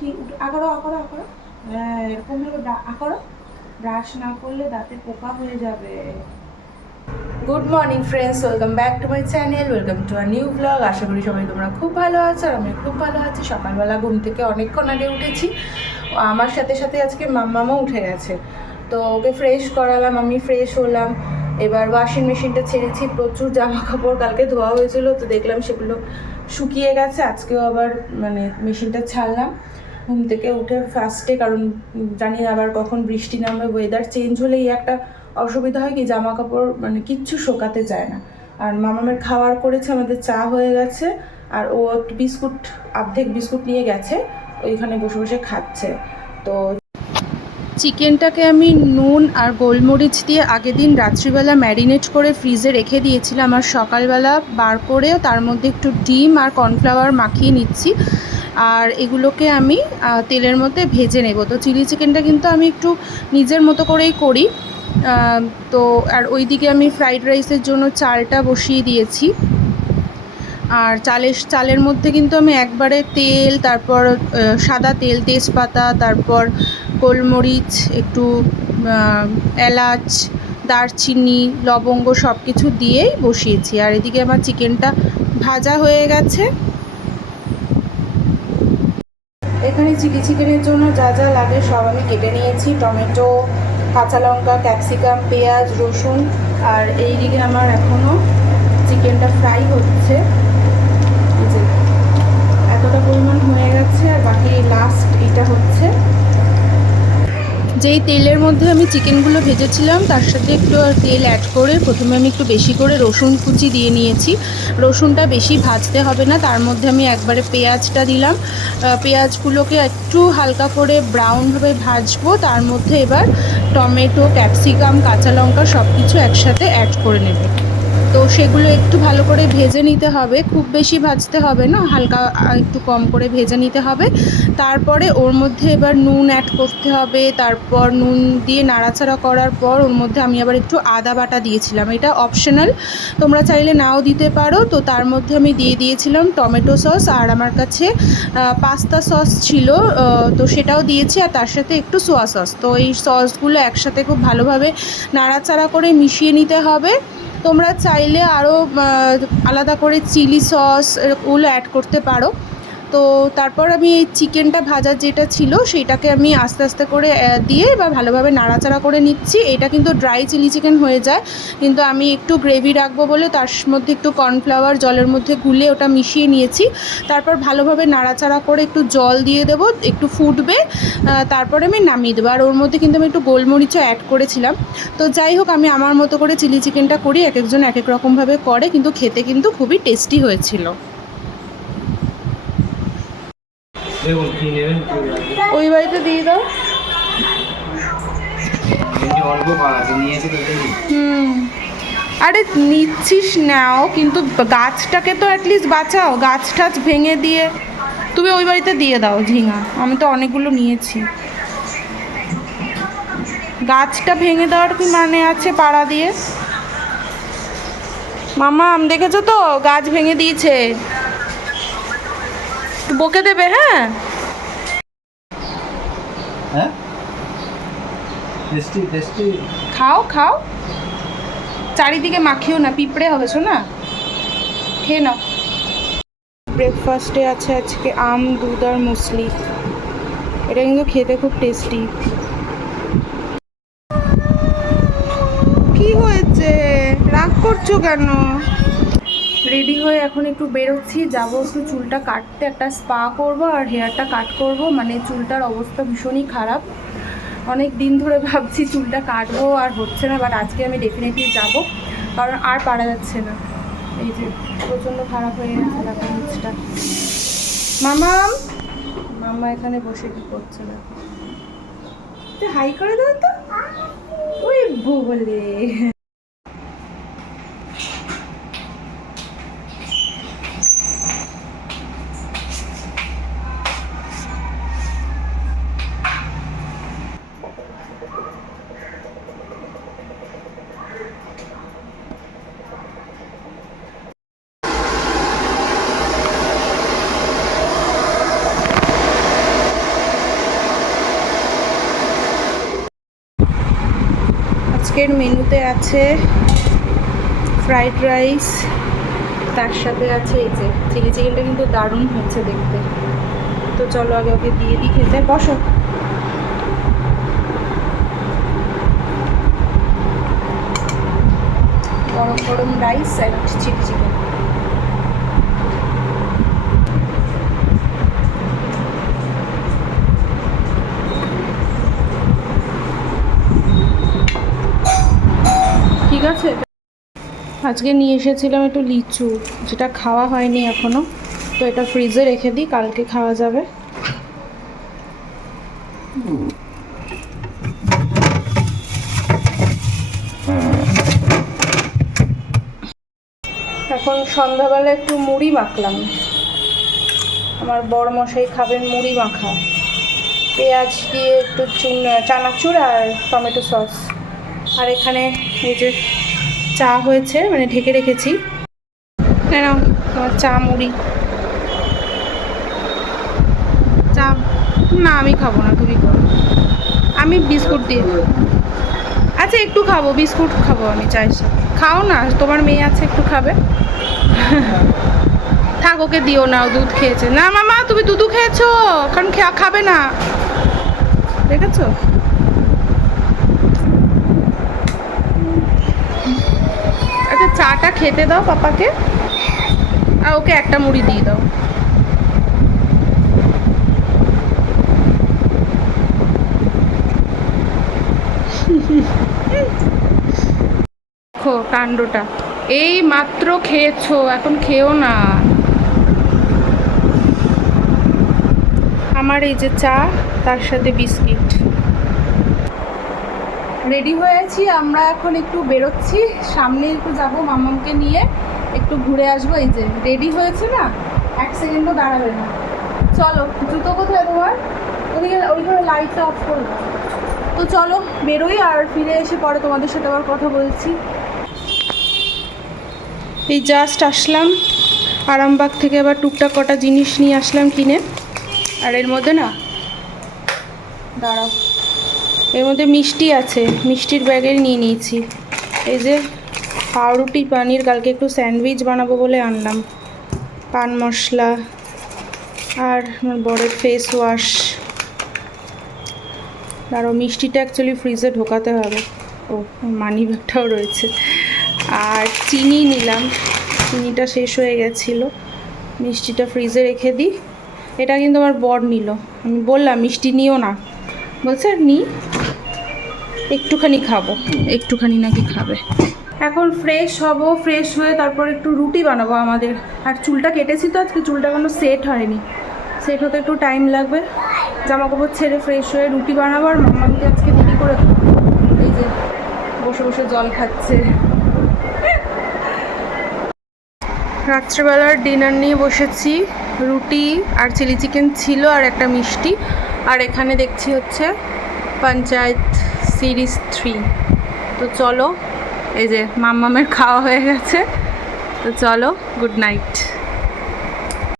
ঠিক উঠে আকারো আকারো আকারো হ্যাঁ এরকম ভাবে ব্রা- আকারো ব্রাশ না করলে দাঁতে পোকা হয়ে যাবে। Good morning friends welcome back to my channel welcome to our new blog আশা করি সবাই তোমরা খুব ভালো আছো আর আমি খুব ভালো আছি। সকালবেলা ঘুম থেকে অনেকক্ষণ আগে উঠেছি। আমার সাথে সাথে আজকে মাম্মামও উঠে গেছে। তো ওকে ফ্রেশ করালাম, আমি ফ্রেশ হলাম। এবার ওয়াশিং মেশিনটা ছেড়েছি। প্রচুর জামা কাপড় কালকে ধোয়া হয়েছিল। তো দেখলাম সেগুলো শুকিয়ে গেছে। আজকেও আবার মানে মেশিনটা ছাড়লাম। ঘুম থেকে উঠে ফার্স্টে কারণ জানি না আবার কখন বৃষ্টি নামবে ওয়েদার চেঞ্জ হলেই একটা অসুবিধা হয় কি জামা কাপড় মানে কিচ্ছু শোকাতে চায় না। আর মামামের খাওয়ার করেছে, আমাদের চা হয়ে গেছে, আর ও বিস্কুট, অর্ধেক বিস্কুট নিয়ে গেছে, ওইখানে বসে বসে খাচ্ছে। তো চিকেনটাকে আমি নুন আর গোলমরিচ দিয়ে আগের দিন রাত্রিবেলা ম্যারিনেট করে ফ্রিজে রেখে দিয়েছিলাম, আর সকালবেলা বার করেও তার মধ্যে একটু ডিম আর কর্নফ্লাওয়ার মাখিয়ে নিচ্ছি। আর এগুলোকে আমি তেলের মধ্যে ভেজে নেব। তো চিলি চিকেনটা কিন্তু আমি একটু নিজের মতো করেই করি। তো, আর ওইদিকে আমি ফ্রাইড রাইসের জন্য চালটা বসিয়ে দিয়েছি। আর চালের চালের মধ্যে কিন্তু আমি একবারে তেল, তারপর সাদা তেল, তেজপাতা, তারপর গোলমরিচ, একটু এলাচ, দারচিনি, লবঙ্গ সব কিছু দিয়েই বসিয়েছি। আর এদিকে আমার চিকেনটা ভাজা হয়ে গেছে। এখানে চিলি চিকেনের জন্য যা যা লাগে সব আমি কেটে নিয়েছি। টমেটো, কাঁচা লঙ্কা, ক্যাপসিকাম, পেঁয়াজ, রসুন আর এই দিকে আমার এখনও চিকেনটা ফ্রাই হচ্ছে। এতটা পরিমাণ হয়ে গেছে আর বাকি লাস্ট এটা হচ্ছে। যেই তেলের মধ্যে আমি চিকেনগুলো ভেজেছিলাম, তার সাথে একটু তেল অ্যাড করে প্রথমে আমি একটু বেশি করে রসুন কুচি দিয়ে নিয়েছি। রসুনটা বেশি ভাজতে হবে না, তার মধ্যে আমি একবারে পেঁয়াজটা দিলাম। পেঁয়াজগুলোকে একটু হালকা করে ব্রাউনভাবে ভাজবো, তার মধ্যে এবার টমেটো, ক্যাপসিকাম, কাঁচা লঙ্কা সব কিছু একসাথে অ্যাড করে নেবে। তো সেগুলো একটু ভালো করে ভেজে নিতে হবে। খুব বেশি ভাজতে হবে না, হালকা একটু কম করে ভেজে নিতে হবে। তারপরে ওর মধ্যে এবার নুন অ্যাড করতে হবে। তারপর নুন দিয়ে নাড়াচাড়া করার পর ওর মধ্যে আমি আবার একটু আদা বাটা দিয়েছিলাম। এটা অপশনাল তোমরা চাইলে নাও দিতে পারো। তো তার মধ্যে আমি দিয়ে দিয়েছিলাম টমেটো সস আর আমার কাছে পাস্তা সস ছিল। তো সেটাও দিয়েছি আর তার সাথে একটু সোয়া সস তো এই সসগুলো একসাথে খুব ভালোভাবে নাড়াচাড়া করে মিশিয়ে নিতে হবে। তোমরা চাইলে আরও আলাদা করে চিলি সস ওগুলো অ্যাড করতে পারো। তো তারপর আমি এই চিকেনটা ভাজা যেটা ছিল সেটাকে আমি আস্তে আস্তে করে দিয়ে বা ভালোভাবে নাড়াচাড়া করে নিচ্ছি। এটা কিন্তু ড্রাই চিলি চিকেন হয়ে যায়, কিন্তু আমি একটু গ্রেভি রাখব বলে তার মধ্যে একটু কর্নফ্লাওয়ার জলের মধ্যে গুলে ওটা মিশিয়ে নিয়েছি। তারপর ভালোভাবে নাড়াচাড়া করে একটু জল দিয়ে দেবো, একটু ফুটবে তারপরে আমি নামিয়ে দেবো। আর ওর মধ্যে কিন্তু আমি একটু গোলমরিচও অ্যাড করেছিলাম। তো যাই হোক, আমি আমার মতো করে চিলি চিকেনটা করি, এক একজন এক এক রকমভাবে করে, কিন্তু খেতে কিন্তু খুবই টেস্টি হয়েছিল। দেখুন কি নেবেন ওই বাড়িতে দিয়ে দাও। অল্প পাওয়া আছে নিয়েছি তো হুম। আরে নিচ্ছিস নাও কিন্তু গাছটাকে তো অ্যাটলিস্ট বাঁচাও গাছ টাছ ভেঙে দিয়ে। তুমি ওই বাড়িতে দিয়ে দাও ঝিঙা। আমি তো অনেকগুলো নিয়েছি। গাছটা ভেঙে দেওয়ার কি মানে আছে পাড়া দিয়ে? মামা আম দেখেছ তো? গাছ ভেঙে দিয়েছে। বকে দেবে হ্যাঁ? হ্যাঁ? Tasty tasty. খাও খাও। চারিদিকে মাখিও না পিঁপড়ে হবে শোনা? খেয়ে নাও। ব্রেকফাস্টে আছে আজকে আম দুধ আর মুসলি। এটা কিন্তু খেতে খুব টেস্টি কি হয়েছে? রাগ করছ কেন? রেডি হয়ে এখন একটু বেরোচ্ছি। যাব একটু চুলটা কাটতে, একটা স্পা করব আর হেয়ারটা কাট করব। মানে চুলটার অবস্থা ভীষণই খারাপ। অনেক দিন ধরে ভাবছি চুলটা কাটবো আর হচ্ছে না বাট আজকে আমি ডেফিনেটলি যাব। কারণ আর পারা যাচ্ছে না। এই যে, প্রচণ্ড খারাপ হয়ে গেছে দেখো নিচটা মামাম মামা এখানে বসে কি করছে না? হাই করে দাও তো। ওই বলে আজকের মেনুতে আছে ফ্রাইড রাইস, তার সাথে আছে এই যে চিলি চিকেনটা কিন্তু দারুণ হচ্ছে দেখতে। তো চলো আগে ওকে দিয়ে দিই খেতে, বসো। গরম গরম রাইস অ্যান্ড চিলি চিকেন ঠিক আছে আজকে নিয়ে এসেছিলাম একটু লিচু, যেটা খাওয়া হয়নি এখনও। তো এটা ফ্রিজে রেখে দিই, কালকে খাওয়া যাবে। এখন সন্ধ্যাবেলা একটু মুড়ি মাখলাম। আমার বড় মশাই খাবেন মুড়ি মাখা। পেঁয়াজ দিয়ে একটু চুন চানাচুর আর টমেটো সস। আর এখানে এই যে চা হয়েছে মানে ঢেকে রেখেছি। তোমার চা, মুড়ি। চা, না, আমি খাব না, তুমি আমি বিস্কুট দিয়ে আচ্ছা একটু খাব, বিস্কুট খাব আমি চাই খাও না, তোমার মেয়ে আছে, একটু খাবে। থাক, ওকে দিও না দুধ খেয়েছে। না, মামা, তুমি দুধু খেয়েছো, কারণ খাবে না। দেখেছ? চাটা খেতে দাও, পাপাকে। আর ওকে একটা মুড়ি দিয়ে দাও। দেখো কাণ্ডটা। এই মাত্র খেয়েছো, এখন খেও না। আমার এই যে চা, তার সাথে বিস্কিট। রেডি হয়েছি, আমরা এখন একটু বেরোচ্ছি। সামনে একটু যাব মামামকে নিয়ে, একটু ঘুরে আসব। এই যে, রেডি হয়েছে না? এক সেকেন্ডও দাঁড়াবে না। চলো, জুতো কোথায় তোমার? ওদিকে ওইখানে লাইটটা অফ করে দাও। তো চলো, বেরোই আর ফিরে এসে পরে তোমাদের সাথে আবার কথা বলছি। এই জাস্ট আসলাম। আরামবাগ থেকে আবার টুকটাক কটা জিনিস নিয়ে আসলাম কিনে। আর এর মধ্যে না, দাঁড়াও। এর মধ্যে মিষ্টি আছে। মিষ্টির ব্যাগের নিয়ে নিয়েছি। এই যে পাউরুটি পানির কালকে একটু স্যান্ডউইচ বানাবো বলে আনলাম। পান মশলা আর আমার বড়ের ফেস ওয়াশ আরও মিষ্টিটা অ্যাকচুয়ালি ফ্রিজে ঢোকাতে হবে। ও মানি ব্যাগটাও রয়েছে। আর চিনি নিলাম। চিনিটা শেষ হয়ে গেছিল। মিষ্টিটা ফ্রিজে রেখে দিই। এটা কিন্তু আমার বর নিল। আমি বললাম, মিষ্টি নিও না। বলছে, আর নি? একটুখানি খাব। একটুখানি নাকি খাবে। এখন ফ্রেশ হব ফ্রেশ হয়ে তারপর একটু রুটি বানাবো আমাদের। আর চুলটা কেটেছি তো, আজকে চুলটা কোনো সেট হয়নি। সেট হতে একটু টাইম লাগবে। জামা কাপড় ছেড়ে ফ্রেশ হয়ে রুটি বানাবো আর মামাকে আজকে দেরি করে এই যে বসে বসে জল খাচ্ছে। রাত্রেবেলার ডিনার নিয়ে বসেছি। রুটি আর চিলি চিকেন ছিল আর একটা মিষ্টি। আর এখানে দেখছি হচ্ছে পঞ্চায়েত সিরিজ থ্রি। তো চলো এই যে মাম্মামের খাওয়া হয়ে গেছে। তো চলো গুড নাইট।